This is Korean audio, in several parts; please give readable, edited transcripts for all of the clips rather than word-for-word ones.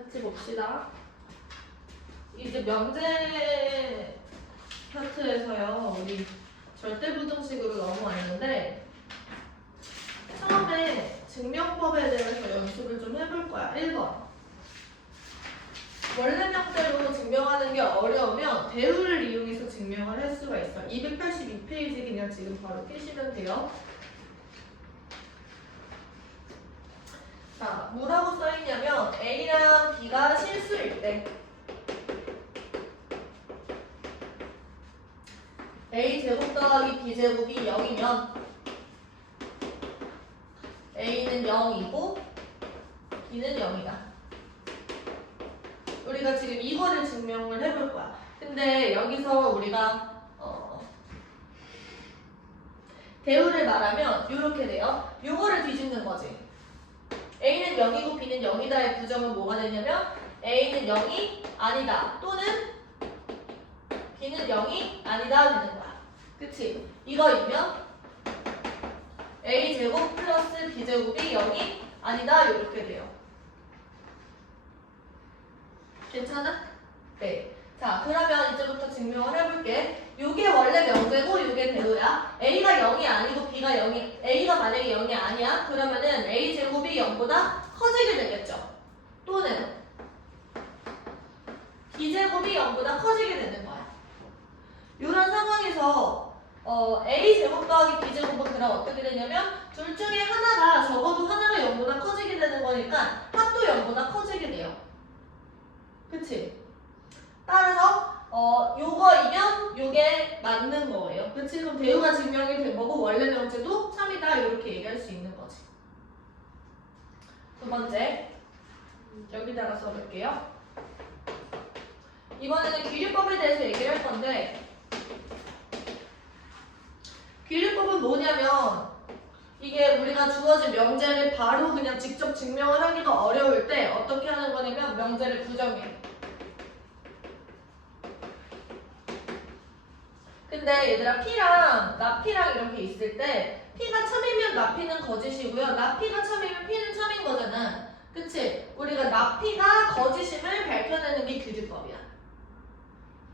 같이 봅시다. 이제 명제 파트에서요, 우리 절대부등식으로 넘어왔는데 처음에 증명법에 대해서 연습을 좀 해볼 거야. 1번. 원래 명제로 증명하는 게 어려우면 대우를 이용해서 증명을 할 수가 있어. 282페이지 그냥 지금 바로 펴시면 돼요. 자, 뭐라고 써있냐면 A랑 B가 실수일 때 A제곱 더하기 B제곱이 0이면 A는 0이고 B는 0이다. 우리가 지금 이거를 증명을 해볼 거야. 근데 여기서 우리가 대우를 말하면 이렇게 돼요. 요거를 뒤집는 거지. A는 0이고 B는 0이다의 부정은 뭐가 되냐면 A는 0이 아니다 또는 B는 0이 아니다 되는 거야. 그치? 이거이면 A제곱 플러스 B제곱이 0이 아니다 이렇게 돼요. 괜찮아? 네. 자, 그러면 이제부터 증명을 해볼게. 요게 원래 명제고 요게 대우야. A가 0이 아니고 B가 0이 A가 만약에 0이 아니야. 그러면은 A제곱이 0보다 커지게 되겠죠. 또는 B제곱이 0보다 커지게 되는 거야. 이런 상황에서 A제곱 더하기 B제곱은 그럼 어떻게 되냐면 둘 중에 하나가 적어도 하나가 0보다 커지게 되는 거니까 합도 0보다 커지게 돼요. 그치? 따라서 요거이면 요게 맞는 거예요. 그치? 그럼 대우가 증명이 된 거고 원래 명제도 참이다 이렇게 얘기할 수 있는 거지. 두 번째 여기다가 써볼게요. 이번에는 귀류법에 대해서 얘기를 할 건데 귀류법은 뭐냐면 이게 우리가 주어진 명제를 바로 그냥 직접 증명을 하기가 어려울 때 어떻게 하는 거냐면 명제를 부정해. 근데 얘들아 P랑 나P랑 이렇게 있을 때 P가 참이면 나P는 거짓이고요. 나P가 참이면 P는 참인 거잖아. 그치? 우리가 나P가 거짓임을 밝혀내는 게 귀류법이야.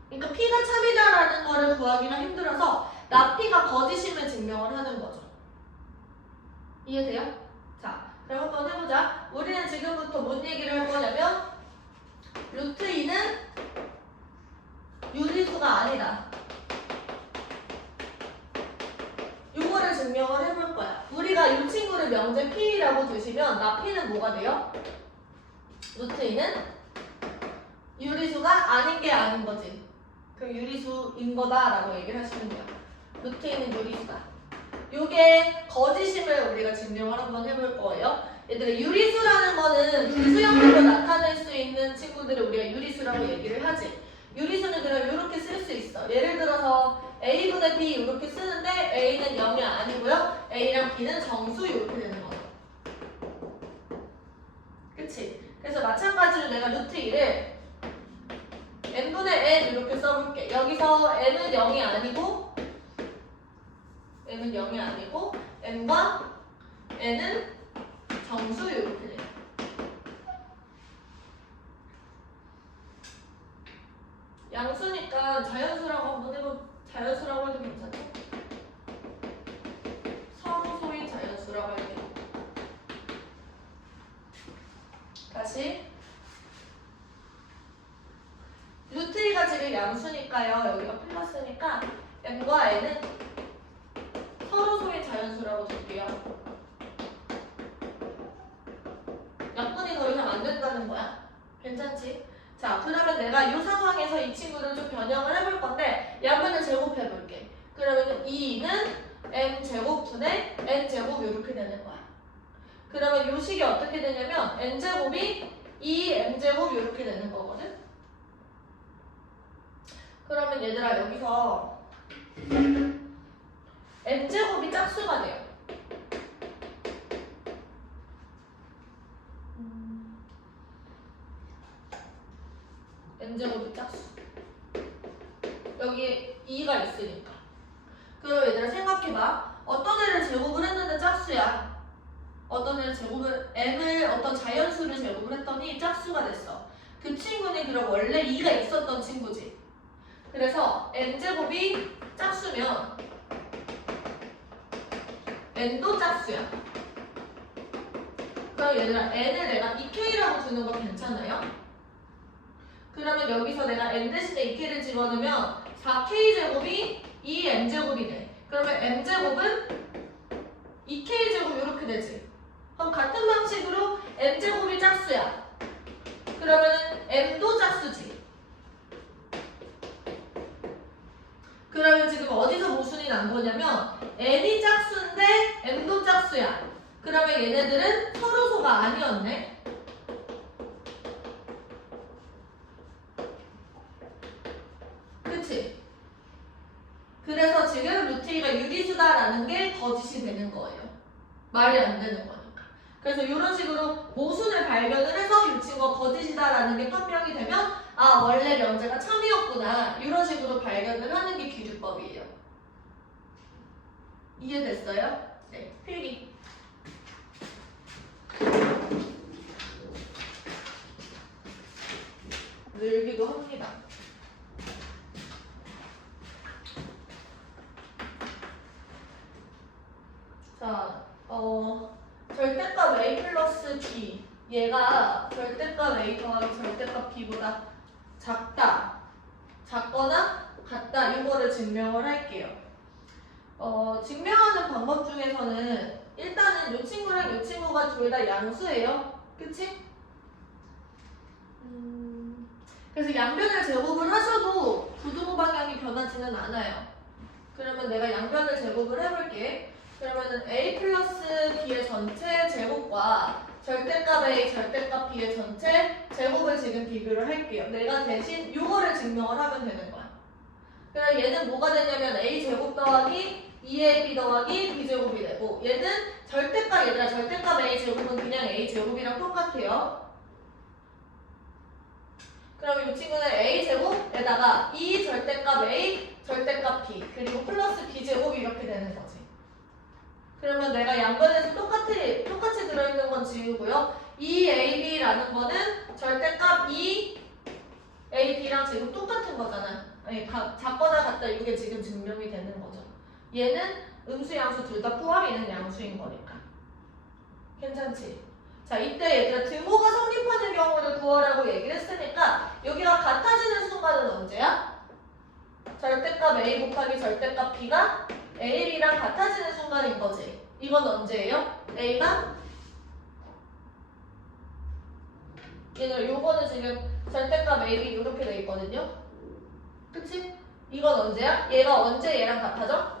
그러니까 P가 참이다라는 거를 구하기가 힘들어서 나P가 거짓임을 증명을 하는 거죠. 이해돼요? 자, 그럼 한번 해보자. 우리는 지금부터 뭔 얘기를 할 거냐면 루트 2는 유리수가 아니다. 요거를 증명을 해볼 거야. 우리가 이 친구를 명제 P라고 두시면 나 P는 뭐가 돼요? 루트 2는 유리수가 아닌 게 아닌 거지. 그 유리수인 거다라고 얘기를 하시면 돼요. 루트 2는 유리수다. 요게 거짓임을 우리가 증명을 한번 해볼 거예요. 얘들아 유리수라는 거는 분수 형태로 나타낼 수 있는 친구들을 우리가 유리수라고 얘기를 하지. 유리수는 그럼 이렇게 쓸 수 있어. 예를 들어서 A분의 B 이렇게 쓰는데 A는 0이 아니고요. A랑 B는 정수 이렇게 되는 거야. 그치? 그래서 마찬가지로 내가 루트 2를 n분의 n 이렇게 써볼게. 여기서 n은 0이 아니고 n은 0이 아니고 n과 n은 정수 이렇게 돼요. 양수니까 자연수라고 한번 자연수라고 해도 괜찮죠? 서로 소인 자연수라고 할게요. 다시 루트 2가 지금 양수니까요. 여기가 플러스니까 n과 n은 서로 소인 자연수라고 줄게요. 약분이 더 이상 안 된다는 거야. 괜찮지? 자, 그러면 내가 이 상황에서 이 친구를 좀 변형을 해볼 건데 양변을 제곱해볼게. 그러면 2는 n제곱분의 n제곱 이렇게 되는 거야. 그러면 이 식이 어떻게 되냐면 n제곱이 2n제곱 이렇게 되는 거거든. 그러면 얘들아 여기서 n제곱이 짝수가 돼요. n제곱이 짝수. 여기 2가 있으니까. 그럼 얘들아 생각해봐. 어떤 애를 제곱을 했는데 짝수야. 어떤 애를 제곱을 m을 어떤 자연수를 제곱을 했더니 짝수가 됐어. 얘들은 원래 2가 있었던 친구지. 그래서 n제곱이 짝수면 n도 짝수야. 그럼 얘들아 n을 내가 2k라고 주는 거 괜찮아요? 그러면 여기서 내가 n 대신에 2k를 집어넣으면 4k제곱이 2n제곱이 돼. 그러면 n제곱은 2k제곱 이렇게 되지. 그럼 같은 방식으로 n제곱이 짝수야. 그러면 m도 짝수지. 그러면 지금 어디서 모순이 난 거냐면 n이 짝수인데 m도 짝수야. 그러면 얘네들은 서로소가 아니었네. 그치? 그래서 지금 루트 2가 유리수다라는 게 거짓이 되는 거예요. 말이 안 되는 거니까. 그래서 이런 식으로 모순을 발견을 해서 이 친구가 거짓이다라는 게 판명이 되면 아 원래 명제가 참이었구나 이런 식으로 발견을 하는 게 기준법이에요. 이해됐어요? 네, 필기. 늘기도 합니다. 자, 절대값 a 플러스 b 얘가 절대값 a 더하기 절대값 b보다 작다, 작거나 같다 이거를 증명을 할게요. 증명하는 방법 중에서는 일단은 이 친구랑 이 친구가 둘 다 양수예요. 그치? 그래서 양변을 제곱을 하셔도 부등호 방향이 변하지는 않아요. 그러면 내가 양변을 제곱을 해볼게. 그러면은 a 플러스 b의 전체 제곱과 절대값 a, 절대값 b의 전체 제곱을 지금 비교를 할게요. 내가 대신 이거를 증명을 하면 되는 거야. 그럼 얘는 뭐가 되냐면 a 제곱 더하기 2ab 더하기 b 제곱이 되고 얘는 절대값 얘들아 절대값 a 제곱은 그냥 a 제곱이랑 똑같아요. 그럼 이 친구는 a 제곱에다가 2 절대값 a 절대값 b 그리고 플러스 b 제곱이 이렇게 되는 거지. 그러면 내가 양변에서 똑같이 들어있는 건 지우고요. 2ab라는 거는 절대값 2ab랑 지금 똑같은 거잖아. 아니 작거나 같다 이게 지금 증명이 되는 거죠. 얘는 음수 양수 둘 다 포함이 있는 양수인 거니까. 괜찮지? 자 이때 얘들아 등호가 성립하는 경우를 구하라고 얘기를 했으니까 여기가 같아지는 순간은 언제야? 절대값 a 곱하기 절대값 b가 ab랑 같아지는 순간인 거지. 이건 언제예요? a가 얘들아 요거는 지금 절대값 ab 이렇게 돼 있거든요. 그치? 이건 언제야? 얘가 언제 얘랑 같아져?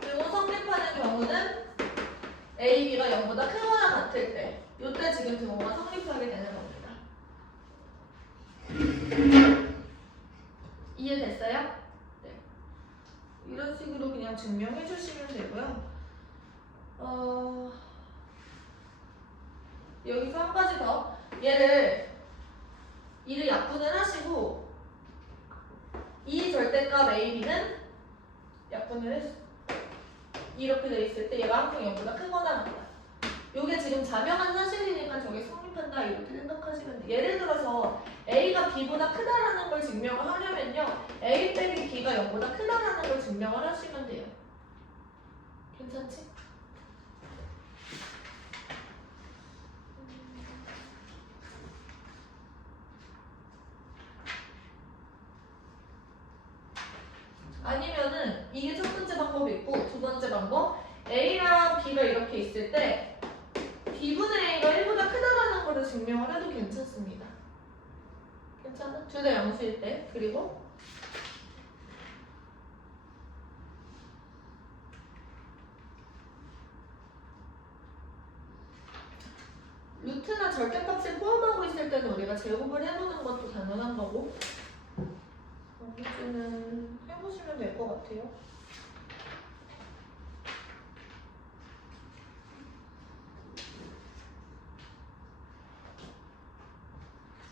등호 성립하는 경우는 ab가 0보다 크거나 같을 때 이때 지금 등호가 성립하게 되는 겁니다. 이해됐어요? 네. 이런 식으로 그냥 증명해 주시면 되고요. 여기서 한 가지 더. 이를 약분을 하시고 이 절대값 AB는 약분을 해주세요. 이렇게 돼 있을 때 얘가 항상 0보다 크거나 같다. 요게 지금 자명한 사실이니까 저게 성립한다 이렇게 생각하시면 돼요. 예를 들어서 A가 B보다 크다라는 걸 증명을 하려면요. A 빼기 B가 0보다 크다라는 걸 증명을 하시면 돼요. 괜찮지? 아니면은 이게 첫 번째 방법이 있고 두 번째 방법 A랑 B가 이렇게 있을 때 B분의 A가 1보다 크다라는 거를 증명을 해도 괜찮습니다. 괜찮아? 둘 다 양수일 때. 그리고 루트나 절대값을 포함하고 있을 때는 우리가 제곱을 해보는 것도 당연한 거고 여기는 해보시면 될 것 같아요.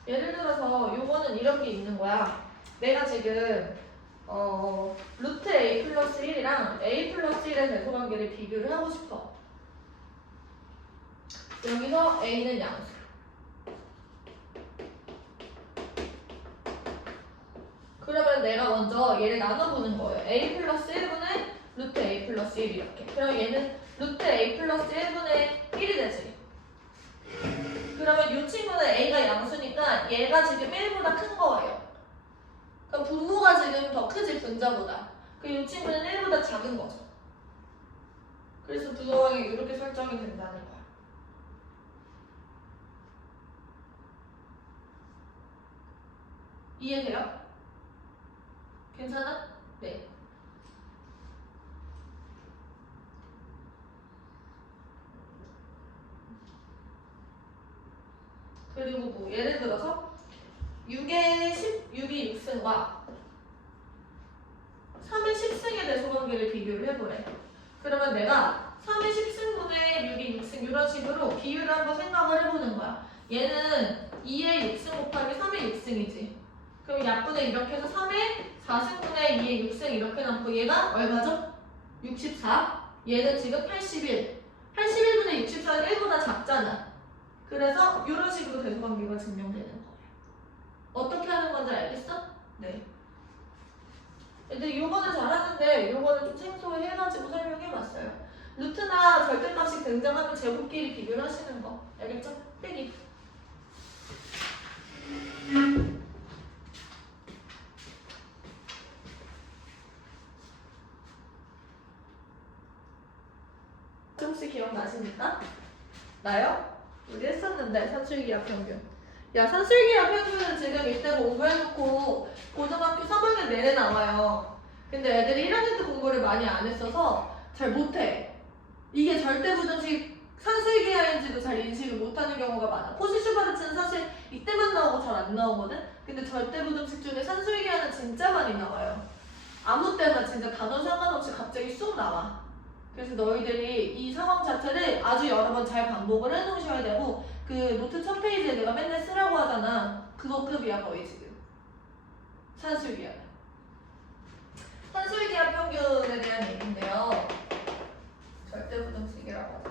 예를 들어서 요거는 이런 게 있는 거야. 내가 지금 루트 a 플러스 1이랑 a 플러스 1의 대소관계를 비교를 하고 싶어. 여기서 A는 양수. 그러면 내가 먼저 얘를 나눠보는 거예요. A 플러스 1분의 루트 A 플러스 1 이렇게. 그럼 얘는 루트 A 플러스 1분의 1이 되지. 그러면 이 친구는 A가 양수니까 얘가 지금 1보다 큰 거예요. 그럼 분모가 지금 더 크지 분자보다. 그 이 친구는 1보다 작은 거죠. 그래서 두 조항이 이렇게 설정이 된다는 거야. 이해돼요? 괜찮아? 네. 그리고 뭐 예를 들어서 6이 6승과 3의 10승의 대소관계를 비교를 해보래. 그러면 내가 3의 10승분의 6이 6승 이런 식으로 비율을 한번 생각을 해보는 거야. 얘는 2의 6승 곱하기 3의 6승이지. 그럼 약분을 이렇게 해서 3의 4승분의 2의 6승 이렇게 남고 얘가 얼마죠? 64. 얘는 지금 81. 81분의 64는 1보다 작잖아. 그래서 이런 식으로 대소관계가 증명되는 거예요. 어떻게 하는 건지 알겠어? 네. 근데 요거는 잘하는데 요거는 좀 생소해 해가지고 설명해봤어요. 루트나 절대값이 등장하면 제곱끼리 비교를 하시는 거. 알겠죠? 빼기. 혹시 기억나십니까? 나요? 우리 했었는데 산술기압 평균. 야 산술기압 평균은 지금 이때 공부해놓고 고등학교 3학년 내내 나와요. 근데 애들이 1학년 때 공부를 많이 안 했어서 잘 못해. 이게 절대부등식 산술기압인지도 잘 인식을 못하는 경우가 많아. 포지슈바르츠는 사실 이때만 나오고 잘 안 나오거든? 근데 절대부등식 중에 산술기압은 진짜 많이 나와요. 아무 때나 진짜 단원 상관없이 갑자기 쑥 나와. 그래서 너희들이 이 상황 자체를 아주 여러 번 잘 반복을 해놓으셔야 되고 그 노트 첫 페이지에 내가 맨날 쓰라고 하잖아. 그거 급이야 거의 지금. 산술기압. 산술기압 평균에 대한 얘기인데요. 절대부등식이라고 하죠.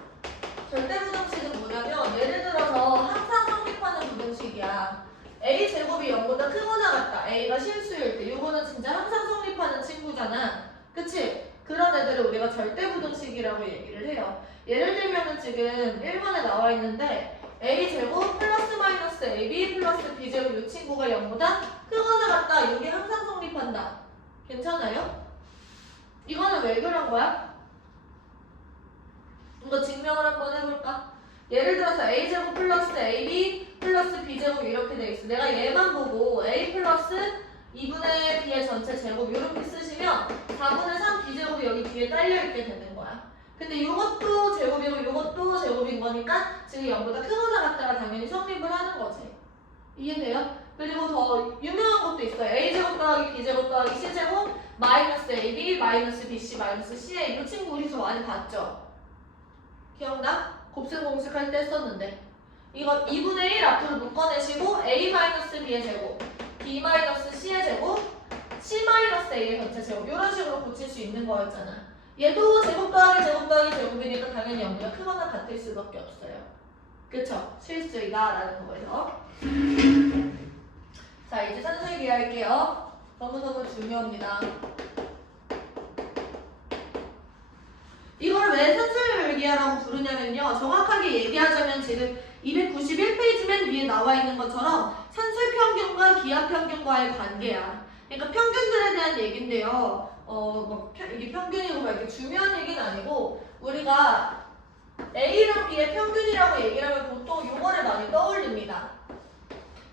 절대부등식은 뭐냐면 예를 들어서 항상 성립하는 부등식이야. A제곱이 0보다 크거나 같다. A가 실수일 때. 이거는 진짜 항상 성립하는 친구잖아. 그치? 그런 애들을 우리가 절대부등식이라고 얘기를 해요. 예를 들면은 지금 1번에 나와 있는데 A제곱 플러스 마이너스 AB 플러스 B제곱 이 친구가 0보다 크거나 같다. 이게 항상 성립한다. 괜찮아요? 이거는 왜 그런 거야? 이거 증명을 한번 해볼까? 예를 들어서 A제곱 플러스 AB 플러스 B제곱 이렇게 돼 있어. 내가 얘만 보고 A 플러스 2분의 B의 전체 제곱 이렇게 쓰시면 4분의 3 B제곱이 여기 뒤에 딸려있게 되는 거야. 근데 이것도 제곱이고 이것도 제곱인 거니까 지금 0보다 크거나 같다가 당연히 성립을 하는 거지. 이해돼요? 그리고 더 유명한 것도 있어요. A제곱 더하기 B제곱 더하기 C제곱 마이너스 AB 마이너스 BC 마이너스 CA 이 친구 우리 저 많이 봤죠? 기억나? 곱셈 공식할 때 썼는데 이거 2분의 1 앞으로 묶어내시고 A 마이너스 B의 제곱 B 마이너스 C의 제곱 C 마이너스 A의 전체 제곱 이런 식으로 고칠 수 있는 거였잖아. 얘도 제곱 더하기 제곱 더하기 제곱이니까 당연히 0보다 크거나 같을 수밖에 없어요. 그쵸? 실수이다 라는 거예요. 자 이제 산술기 할게요. 너무너무 중요합니다. 이걸 왜 산술기하라고 부르냐면요. 정확하게 얘기하자면 지금 291페이지 맨 위에 나와 있는 것처럼 산술평균과 기하평균과의 관계야. 그러니까 평균들에 대한 얘기인데요. 이게 평균이고 막 이렇게 중요한 얘기는 아니고 우리가 A랑 B의 평균이라고 얘기를 하면 보통 용어를 많이 떠올립니다.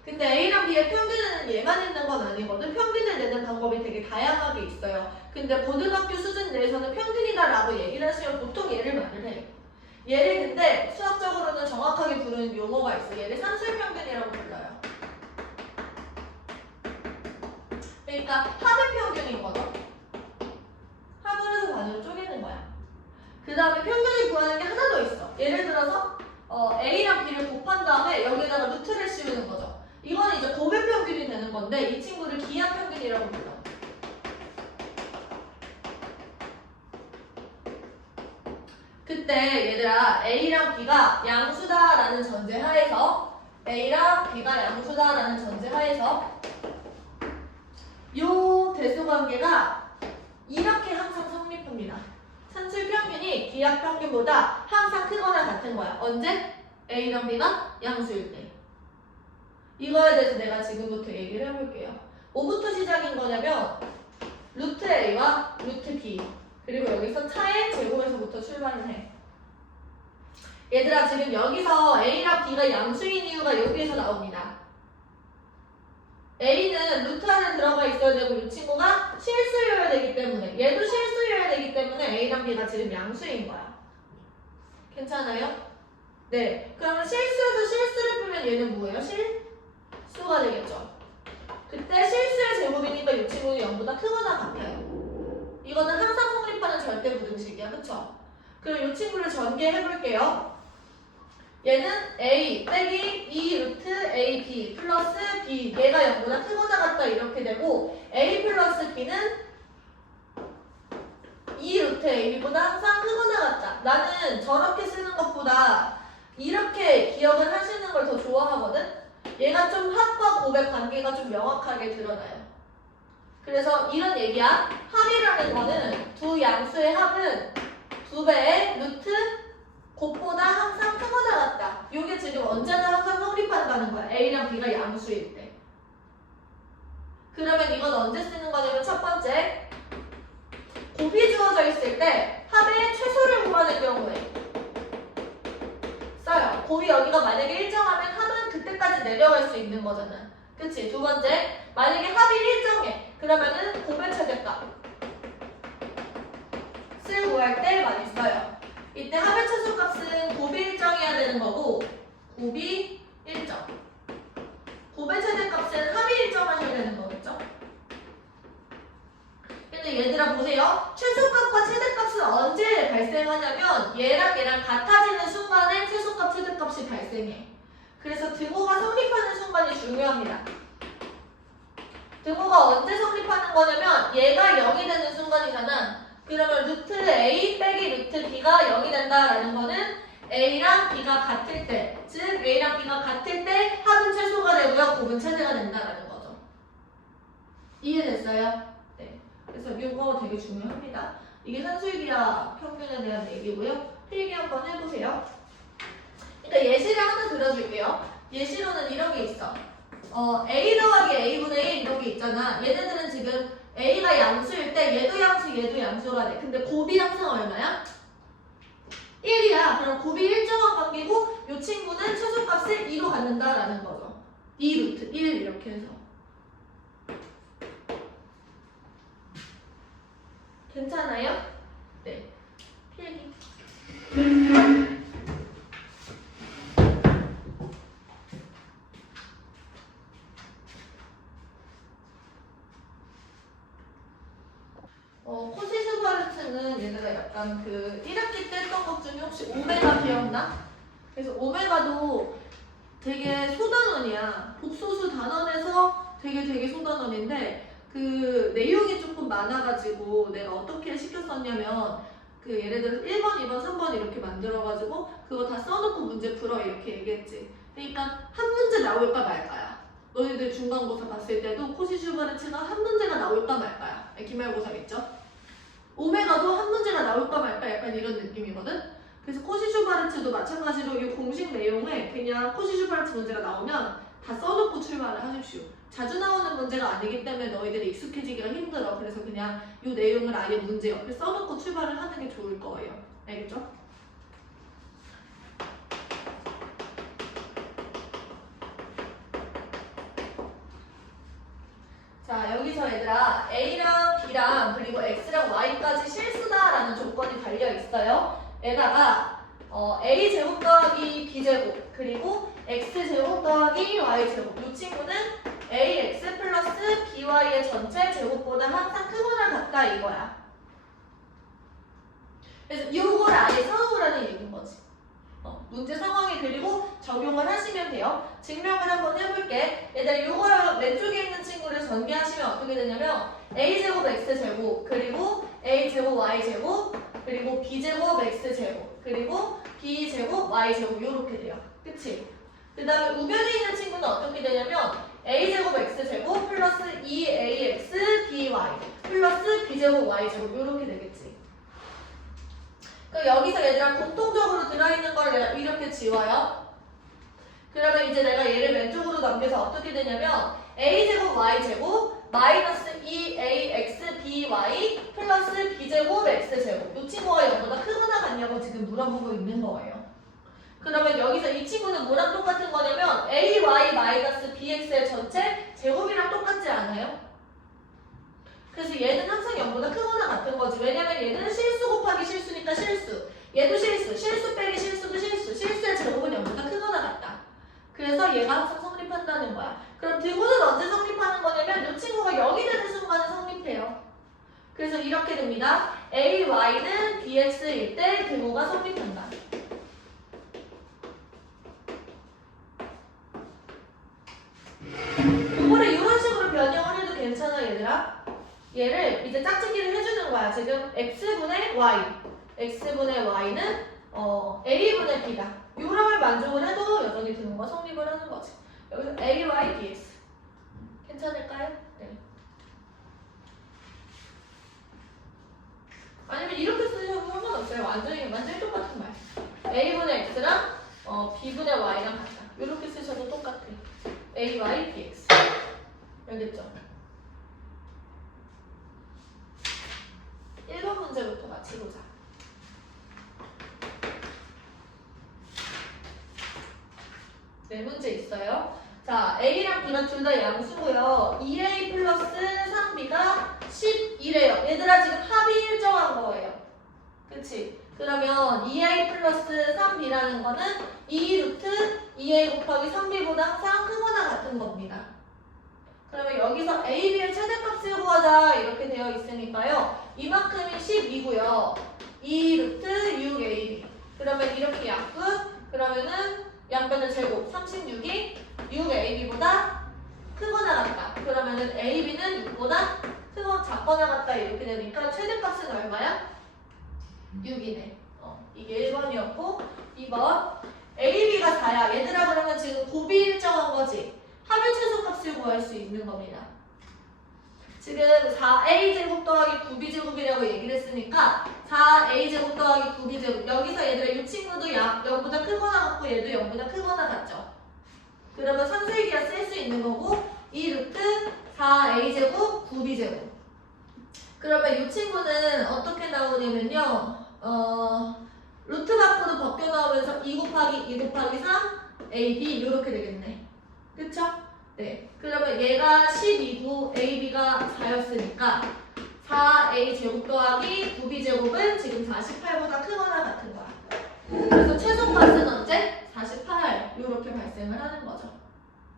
근데 A랑 B의 평균에는 얘만 있는 건 아니거든. 평균을 내는 방법이 되게 다양하게 있어요. 근데 고등학교 수준 내에서는 평균이다라고 얘기를 하시면 보통 얘를 말을 해요. 얘를 근데 수학적으로는 정확하게 부르는 용어가 있어요. 얘를 산술평균이라고 불러요. 그러니까 합의 평균인 거죠. 합을 해서 반으로 쪼개는 거야. 그 다음에 평균을 구하는 게 하나 더 있어. 예를 들어서 A랑 B를 곱한 다음에 여기다가 루트를 씌우는 거죠. 이거는 이제 곱의 평균이 되는 건데 이 친구를 기하 평균이라고 불러. 그때 얘들아 자, A랑 B가 양수다라는 전제하에서 A랑 B가 양수다라는 전제하에서 요 대수관계가 이렇게 항상 성립합니다. 산술 평균이 기하 평균보다 항상 크거나 같은 거야. 언제? A랑 B가 양수일 때. 이거에 대해서 내가 지금부터 얘기를 해볼게요. 뭐부터 시작인 거냐면 루트 A와 루트 B 그리고 여기서 차의 제곱에서부터 출발을 해. 얘들아 지금 여기서 A랑 B가 양수인 이유가 여기에서 나옵니다. A는 루트 안에 들어가 있어야 되고 이 친구가 실수여야 되기 때문에 얘도 실수여야 되기 때문에 A랑 B가 지금 양수인 거야. 괜찮아요? 네. 그러면 실수에서 실수를 풀면 얘는 뭐예요? 실수가 되겠죠. 그때 실수의 제곱이니까 이 친구는 0보다 크거나 같아요. 이거는 항상 성립하는 절대 부등식이야. 그쵸? 그럼 이 친구를 전개해볼게요. 얘는 A 빼기 2 루트 AB 플러스 B 얘가 0보다 크거나 같다 이렇게 되고 A 플러스 B는 2 루트 AB보다 항상 크거나 같다. 나는 저렇게 쓰는 것보다 이렇게 기억을 하시는 걸 더 좋아하거든? 얘가 좀 합과 곱의 관계가 좀 명확하게 드러나요. 그래서 이런 얘기야. 합이라는 거는 두 양수의 합은 2배의 루트 곱보다 항상 크거나 같다. 이게 지금 언제나 항상 성립한다는 거야. A랑 B가 양수일 때. 그러면 이건 언제 쓰는 거냐면 첫 번째 곱이 주어져 있을 때 합의 최소를 구하는 경우에 써요. 곱이 여기가 만약에 일정하면 합은 그때까지 내려갈 수 있는 거잖아. 그치? 두 번째 만약에 합이 일정해. 그러면은 곱의 최대값 쓸 구할 때 많이 써요. 이때 합의 최소값은 곱이 일정해야 되는 거고 곱이 일정 곱의 최대값은 합이 일정하셔야 되는 거겠죠? 근데 얘들아 보세요. 최소값과 최대값은 언제 발생하냐면 얘랑 같아지는 순간에 최소값 최대값이 발생해. 그래서 등호가 성립하는 순간이 중요합니다. 등호가 언제 성립하는 거냐면 얘가 0이 되는 순간이잖아. 그러면 루트 A 빼기 루트 B가 0이 된다라는 거는 A랑 B가 같을 때, 즉 A랑 B가 같을 때 합은 최소가 되고요, 곱은 최대가 된다라는 거죠. 이해됐어요? 네. 그래서 이거 되게 중요합니다. 이게 산술기하 평균에 대한 얘기고요. 필기 한번 해보세요. 그러니까 예시를 하나 들어줄게요. 예시로는 이런 게 있어. A 더하기 A분의 1 이런 게 있잖아. 얘네들은 지금 A가 양수일 때 얘도 양수 얘도 양수가 돼. 근데 곱이 항상 얼마야? 1이야. 그럼 곱이 일정한 관계고 이 친구는 최소값을 2로 갖는다라는 거죠. 2 루트 1 이렇게 해서. 괜찮아요? 네. 필기. 코시슈바르트는 얘네가 약간 그 1학기 때 했던 것 중에 혹시 오메가 기억나? 그래서 오메가도 되게 소단원이야. 복소수 단원에서 되게 소단원인데 그 내용이 조금 많아가지고 내가 어떻게 시켰었냐면 그 예를 들어서 1번, 2번, 3번 이렇게 만들어가지고 그거 다 써놓고 문제 풀어 이렇게 얘기했지. 그러니까 한 문제 나올까 말까야. 너희들 중간고사 봤을 때도 코시슈바르트가 한 문제가 나올까 말까야. 기말고사겠죠? 오메가도 한 문제가 나올까 말까 약간 이런 느낌이거든? 그래서 코시슈바르트도 마찬가지로 이 공식 내용에 그냥 코시슈바르트 문제가 나오면 다 써놓고 출발을 하십시오. 자주 나오는 문제가 아니기 때문에 너희들이 익숙해지기가 힘들어. 그래서 그냥 이 내용을 아예 문제 옆에 써놓고 출발을 하는 게 좋을 거예요. 알겠죠? 자, 여기서 얘들아 A랑 B랑 그리고 X랑 Y까지 실수다라는 조건이 달려 있어요. 에다가 A제곱 더하기 B제곱 그리고 X제곱 더하기 Y제곱 이 친구는 AX 플러스 BY의 전체 제곱보다 항상 크거나 같다 이거야. 그래서 이걸 아예 사놓으라는 얘기인 거지. 문제 상황에 그리고 적용을 하시면 돼요. 증명을 한번 해볼게. 얘들아 이거 왼쪽에 있는 친구를 전개하시면 어떻게 되냐면 A제곱 X제곱 그리고 A제곱 Y제곱 그리고 b제곱 x제곱 그리고 b제곱 y제곱 이렇게 돼요. 그치? 그 다음에 우변에 있는 친구는 어떻게 되냐면 a제곱 x제곱 플러스 2ax by 플러스 b제곱 y제곱 이렇게 되겠지. 그럼 여기서 얘들아 공통적으로 들어있는 걸 내가 이렇게 지워요. 그러면 이제 내가 얘를 왼쪽으로 넘겨서 어떻게 되냐면 a제곱 y제곱 마이너스 2ax by 플러스 b제곱 x제곱 이 친구가 0보다 크거나 같냐고 지금 물어보고 있는 거예요. 그러면 여기서 이 친구는 뭐랑 똑같은 거냐면 ay 마이너스 bx의 전체 제곱이랑 똑같지 않아요? 그래서 얘는 항상 0보다 크거나 같은 거지. 왜냐면 얘는 실수 곱하기 실수니까 실수. 얘도 실수. 실수 빼기 실수도 실수. 실수의 제곱은 0보다 크거나 같다. 그래서 얘가 항상 성립한다는 거야. 그럼 등호는 언제 성립하는 거냐면 이 친구가 0이 되는 순간에 성립해요. 그래서 이렇게 됩니다. ay는 bx일 때 등호가 성립한다. 이거를 이런 식으로 변형을 해도 괜찮아 얘들아. 얘를 이제 짝짓기를 해주는 거야. 지금 x분의 y x분의 y는 a분의 b다. 요랑을 만족을 해도 여전히 등호가 성립을 하는 거지. 여기서 ay dx 괜찮을까요? 네. 아니면 이렇게 쓰셔도 상관없어요. 완전히 똑같은 말. a분의 x랑 b분의 y랑 같다. 이렇게 쓰셔도 똑같아. ay dx 알겠죠? 1번 문제부터 같이 보자. 네 문제 있어요. 자, a랑 b가 둘 다 양수고요. 2a 플러스 3b가 11이래요. 얘들아 지금 합이 일정한 거예요. 그치? 그러면 2a 플러스 3b라는 거는 2루트 2a 곱하기 3b보다 항상 크거나 같은 겁니다. 그러면 여기서 a, b의 최대값을 구하자 이렇게 되어 있으니까요. 이만큼이 10이고요. 2루트 6ab 그러면 이렇게 약분 그러면은 양변의 제곱 36이 6ab보다 크거나 같다. 그러면은 ab는 6보다 작거나 같다 이렇게 되니까 최대값은 얼마야? 6이네. 이게 1번이었고 2번 ab가 4야. 얘들아 그러면 지금 곱이 일정한 거지. 합의 최소값을 구할 수 있는 겁니다. 지금 4a제곱 더하기 9b제곱이라고 얘기를 했으니까 4a제곱 더하기 9b제곱 여기서 얘들아 이 친구도 0보다 크거나 같고 얘도 0보다 크거나 같죠. 그러면 산술기가 쓸 수 있는 거고 2루트 4a제곱 9b제곱 그러면 이 친구는 어떻게 나오냐면요 루트 밖으로 벗겨 나오면서 2 곱하기 3 ab 이렇게 되겠네. 그쵸? 네. 그러면 얘가 12고 ab가 4였으니까 4a 제곱 더하기 9b 제곱은 지금 48보다 크거나 같은 거야. 그래서 최소값은 언제? 48 이렇게 발생을 하는 거죠.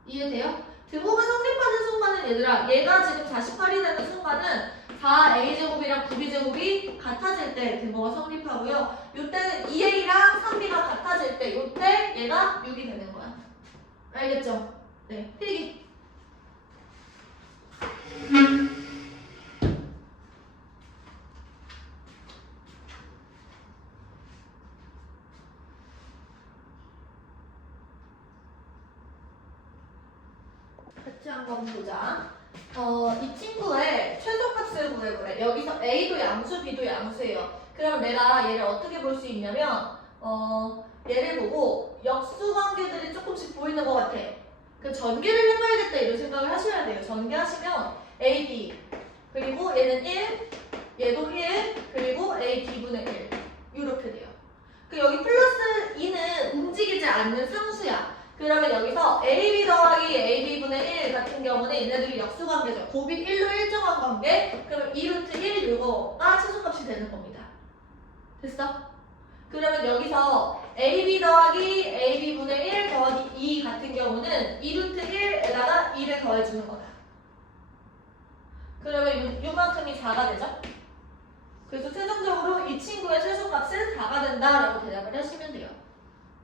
이해돼요? 등호가 성립하는 순간은 얘들아 얘가 지금 48이 되는 순간은 4a 제곱이랑 9b 제곱이 같아질 때 등호가 성립하고요. 이때는 2a랑 3b가 같아질 때 이때 얘가 6이 되는 거야. 알겠죠? 네, 필기. 같이 한번 보자. 이 친구의 최소값을 구해보래. 여기서 a도 양수, b도 양수예요. 그럼 내가 얘를 어떻게 볼 수 있냐면 얘를 보고 역수관계들이 조금씩 보이는 것 같아. 그 전개를 해봐야겠다 이런 생각을 하셔야 돼요. 전개하시면 a, b 그리고 얘는 1, 얘도 1 그리고 a, b분의 1 이렇게 돼요. 그 여기 플러스 2는 움직이지 않는 상수야. 그러면 여기서 AB 더하기 AB분의 1 같은 경우는 얘네들이 역수관계죠. 곱이 1로 일정한 관계. 그러면 2루트 1 요거가 최소값이 되는 겁니다. 됐어? 그러면 여기서 AB 더하기 AB분의 1 더하기 2 같은 경우는 2루트 1에다가 2를 더해주는 거다. 그러면 요만큼이 4가 되죠? 그래서 최종적으로 이 친구의 최소값은 4가 된다라고 대답을 하시면 돼요.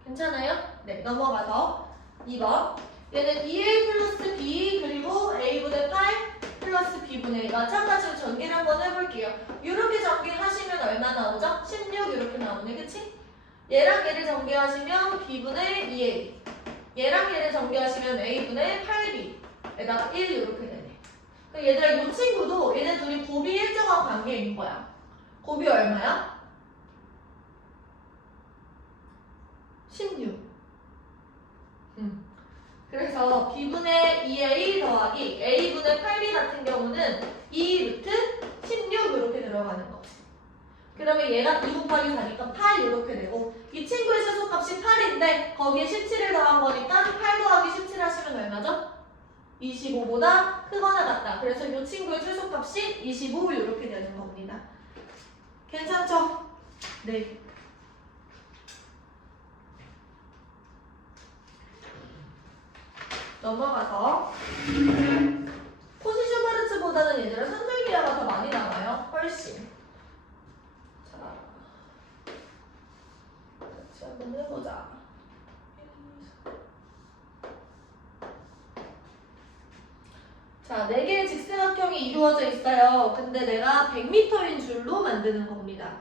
괜찮아요? 네, 넘어가서 2번. 얘는 2a 플러스 b 그리고 a분의 8 플러스 b분의 1. 마찬가지로 전개를 한번 해볼게요. 이렇게 전개하시면 얼마 나오죠? 16 이렇게 나오네, 그치? 얘랑 얘를 전개하시면 b분의 2a. 얘랑 얘를 전개하시면 a분의 8b에다가 1 이렇게 되네. 그럼 얘들아 이 친구도 얘네 둘이 곱이 일정한 관계인 거야. 곱이 얼마야? 16. 그래서 b분의 2a 더하기 a분의 8b 같은 경우는 2 루트 16 이렇게 들어가는 거지. 그러면 얘가 2 곱하기 4니까 8 이렇게 되고 이 친구의 최소값이 8인데 거기에 17을 더한 거니까 8 더하기 17 하시면 얼마죠? 25보다 크거나 같다. 그래서 이 친구의 최소값이 25 이렇게 되는 겁니다. 괜찮죠? 네. 넘어가서 코시 슈바르츠보다는 얘들아 산술기하가 더 많이 나와요. 훨씬. 자, 같이 한번 해보자. 자, 4개의 직사각형이 이루어져 있어요. 근데 내가 100m인 줄로 만드는 겁니다.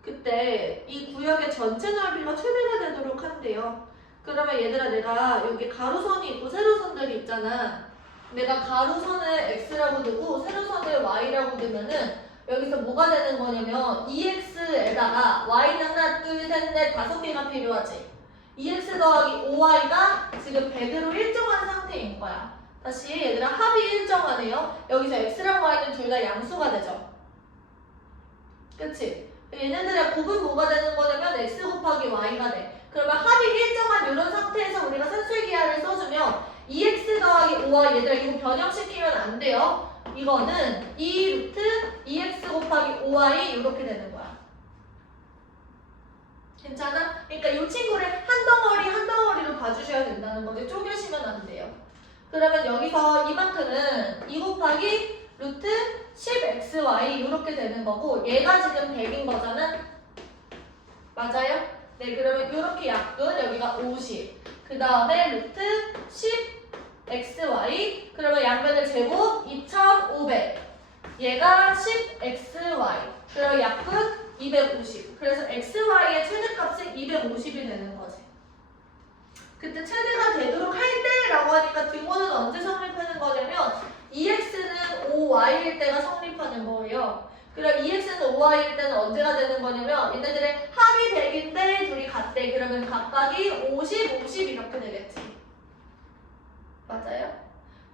그때 이 구역의 전체 넓이가 최대가 되도록 한대요. 그러면 얘들아 내가 여기 가로선이 있고 세로선들이 있잖아. 내가 가로선을 x라고 두고 세로선을 y라고 두면은 여기서 뭐가 되는 거냐면 2x에다가 y는 하나, 둘, 셋, 넷, 5개가 필요하지. 2x 더하기 5y가 지금 100으로 일정한 상태인 거야. 다시 얘들아 합이 일정하네요. 여기서 x랑 y는 둘 다 양수가 되죠. 그치? 얘네들의 곱은 뭐가 되는 거냐면 x 곱하기 y가 돼. 그러면 합이 일정한 이런 상태에서 우리가 산술기하를 써주면 2x 더하기 5y 얘들아 이거 변형시키면 안 돼요. 이거는 2 루트 2x 곱하기 5y 이렇게 되는 거야. 괜찮아? 그러니까 이 친구를 한 덩어리 한 덩어리로 봐주셔야 된다는 거지. 쪼개시면 안 돼요. 그러면 여기서 이만큼은 2 곱하기 루트 10xy 이렇게 되는 거고 얘가 지금 100인 거잖아? 맞아요? 네, 그러면 이렇게 약분 여기가 50. 그 다음에 루트 10xy. 그러면 양변의 제곱 2500. 얘가 10xy. 그러면 약분 250. 그래서 xy의 최대값이 250이 되는 거지. 그때 최대가 되도록 할 때라고 하니까 등호는 언제 성립하는 거냐면 2x는 5y일 때가 성립하는 거예요. 그럼 2x는 5y일 때는 언제가 되는 거냐면 얘네들의 합이 100인데 둘이 같대. 그러면 각각이 50, 50 이렇게 되겠지. 맞아요?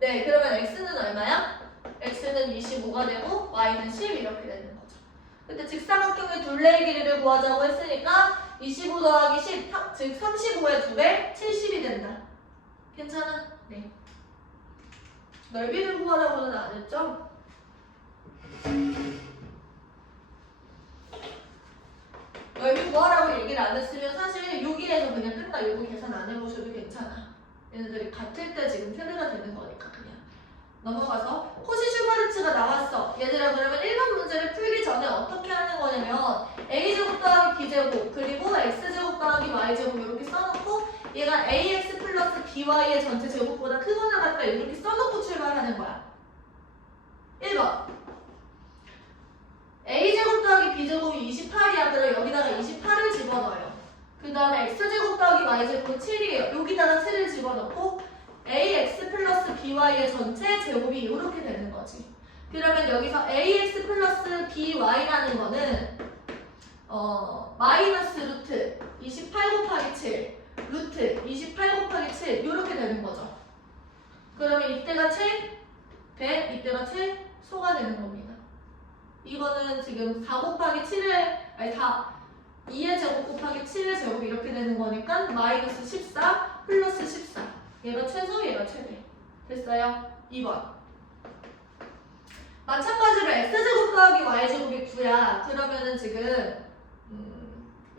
네, 그러면 x는 얼마야? x는 25가 되고 y는 10 이렇게 되는 거죠. 그때 직사각형의 둘레의 길이를 구하자고 했으니까 25 더하기 10, 즉 35의 2배, 70이 된다. 괜찮아? 네. 넓이를 구하라고는 안 했죠? 넓이 구하라고 얘기를 안 했으면 사실 여기에서 그냥 끝나. 여기 계산 안 해보셔도 괜찮아. 얘네들이 같을 때 지금 세대가 되는 거니까 그냥. 넘어가서 코시 슈바르츠가 나왔어. 얘들아 그러면 1번 문제를 풀기 전에 어떻게 하는 거냐면 a제곱 더하기 b제곱 그리고 x제곱 더하기 y제곱 이렇게 써놓고 얘가 ax 플러스 by의 전체 제곱보다 크거나 같다 이렇게 써놓고 출발하는 거야. 1번 a제곱 더하기 b제곱이 28이야. 그럼 여기다가 28을 집어넣어요. 그 다음에 x제곱 더하기 y제곱은 7이에요. 여기다가 7을 집어넣고 ax 플러스 by의 전체 제곱이 이렇게 되는 거지. 그러면 여기서 ax 플러스 by라는 거는 마이너스 루트 28 곱하기 7 루트 28 곱하기 7 이렇게 되는 거죠. 그러면 이때가 7, 100, 이때가 7, 소가 되는 겁니다. 이거는 지금 4 곱하기 7의 아니 2의 제곱 곱하기 7의 제곱 이렇게 되는 거니까 마이너스 14 플러스 14 얘가 최소 얘가 최대 됐어요? 2번 마찬가지로 x제곱 더하기 y제곱이 9야. 그러면은 지금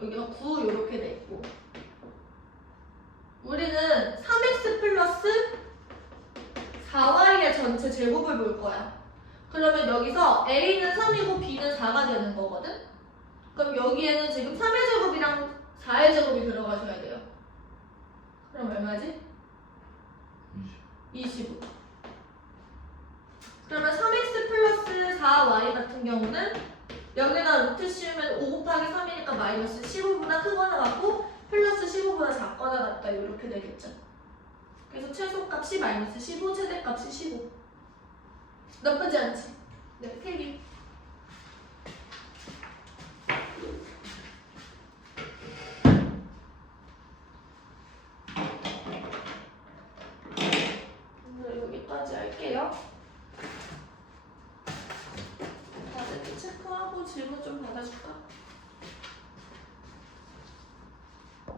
여기가 9 이렇게 돼 있고 우리는 3x 플러스 4y의 전체 제곱을 볼 거야. 그러면 여기서 a는 3이고 b는 4가 되는 거거든? 그럼 여기에는 지금 3의 제곱이랑 4의 제곱이 들어가셔야 돼요. 그럼 얼마지? 25. 그러면 3x 플러스 4y 같은 경우는 여기다 루트 씌우면 5 곱하기 3이니까 마이너스 15보다 크거나 같고 플러스 15보다 작거나 같다 이렇게 되겠죠. 그래서 최소값이 마이너스 15, 최대값이 15. 나쁘지 않지? 네, 필기. 오늘 여기까지 할게요. 다들 체크하고 질문 좀 받아줄까?